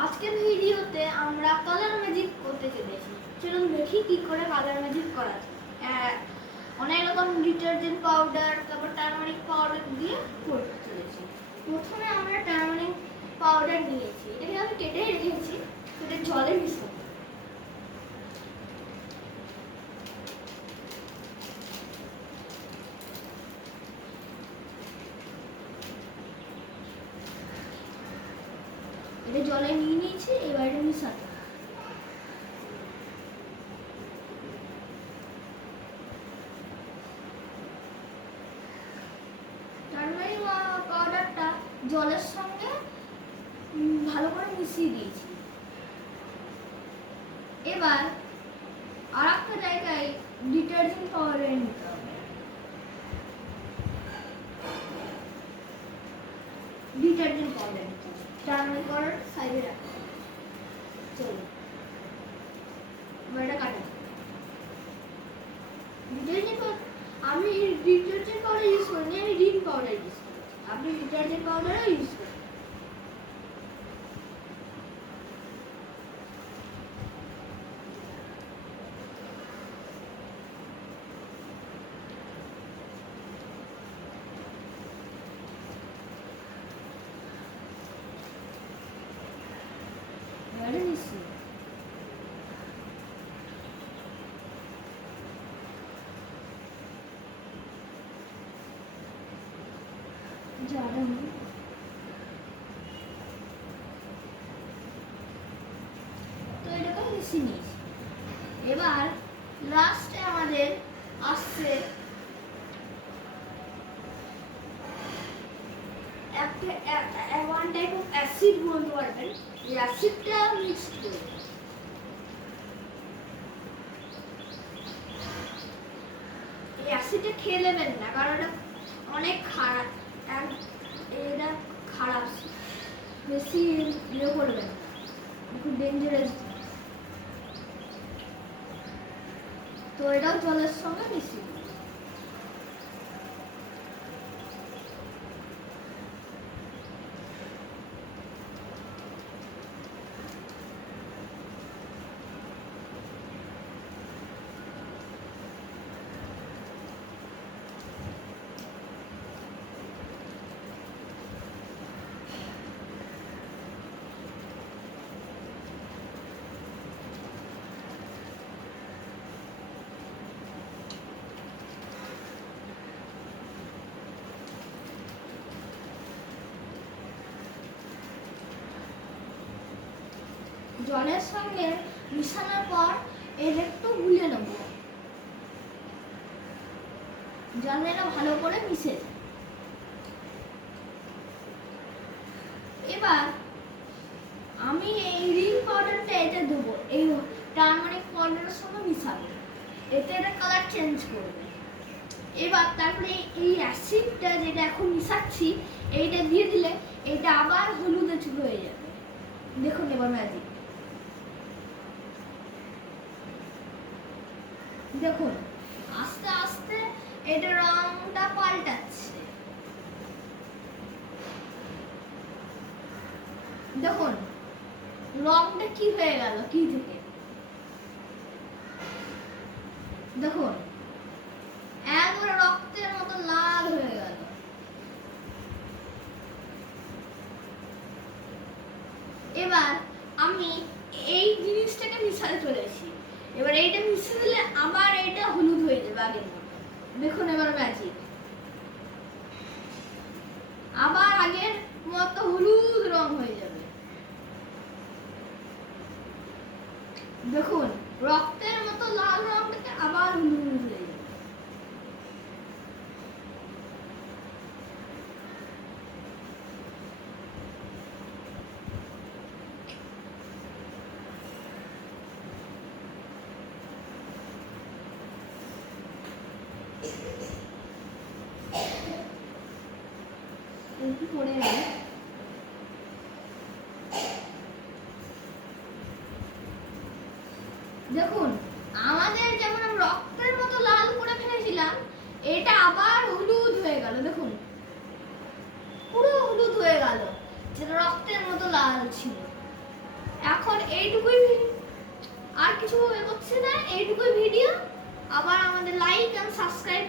আজকের ভিডিওতে আমরা কালার ম্যাজিক করতে চলেছি। চলুন দেখি কি করে কালার ম্যাজিক করা যায়। অনেক রকম ডিটারজেন্ট পাউডার, তারপর টারমারিক পাউডার দিয়ে করতে চলেছি। প্রথমে আমরা টারমারিক পাউডার নিয়েছি, এটাকে আমি কেটে রেখেছি, সেটা জলে মিশাবো। এটা জলে নিয়ে নিয়েছি, এবারে মিশাতে টারমারিক পাউডারটা জলের সঙ্গে ভালো করে মিশিয়ে দিয়েছি। এবার আর একটা জায়গায় ডিটারজেন্ট পাউডার নিতে হবে। ডিটারজেন্ট পাউডার টারমারিক পাউডার সাইডে রাখতে হবে। চলো এবার এটা কাটা। আমি ডিটারজেন্ট পাউডার ইউজ করিনি, আমি রিন পাউডার ইউজ করেছি। আপনি ডিটারজেন্ট পাউডারও ইউজ করুন। তো এটাকে মিশিয়ে নিয়েছি। এবার লাস্টে আমাদের আসছে ওয়ান টাইপ অফ অ্যাসিড বলতে পারবেন। এই অ্যাসিডটা মিক্স করব। এই অ্যাসিডটা খেয়ে নেবেন না, কারণ এটা অনেক খারাপ। এটা খারাপ, বেশি ইয়ে করবেন না, খুব ডেঞ্জারাস। তো এটাও জলের সঙ্গে মিশিয়ে দিই। জলের সঙ্গে মিশানোর পর এর একটু গুলে নেব, জলে এটা ভালো করে মিশে যায়। এবার আমি এই রিন পাউডারটা এটা দেবো, এই টারমারিক পাউডারের সঙ্গে মিশাবো, এতে এটা কালার চেঞ্জ করবে। এবার তারপরে এই অ্যাসিডটা যেটা এখন মিশাচ্ছি এইটা দিয়ে দিলে এটা আবার হলুদে চুল হয়ে যাবে। দেখুন এবার ম্যাজিক দেখুন, আস্তে আস্তে এটা রংটা পাল্টাচ্ছে। দেখুন রংটা কি হয়ে গেল, কি থেকে দেখুন একবারে রক্তের মতো লাল হয়ে গেল। এবার আমি এই জিনিসটাকে মিশাতে চলেছি। এবার এইটা মিশিয়ে দিলে আবার এটা হলুদ হয়ে যাবে আগের মতো। দেখুন এবার ম্যাজিক, আবার আগের মতো হলুদ রং হয়ে যাবে। দেখুন রক্তের মতো লাল রং থেকে আবার হলুদ হয়ে যাবে। পড়ে গেল। দেখুন আমাদের যেমন রক্তের মতো লাল করে ফেলেছিলাম, এটা আবার হলুদ হয়ে গেল। দেখুন পুরো হলুদ হয়ে গেল, যেটা রক্তের মতো লাল ছিল। এখন এইটুকুই আর কিছু এগোচ্ছে না, এইটুকুই ভিডিও। আবার আমাদের লাইক এন্ড সাবস্ক্রাইব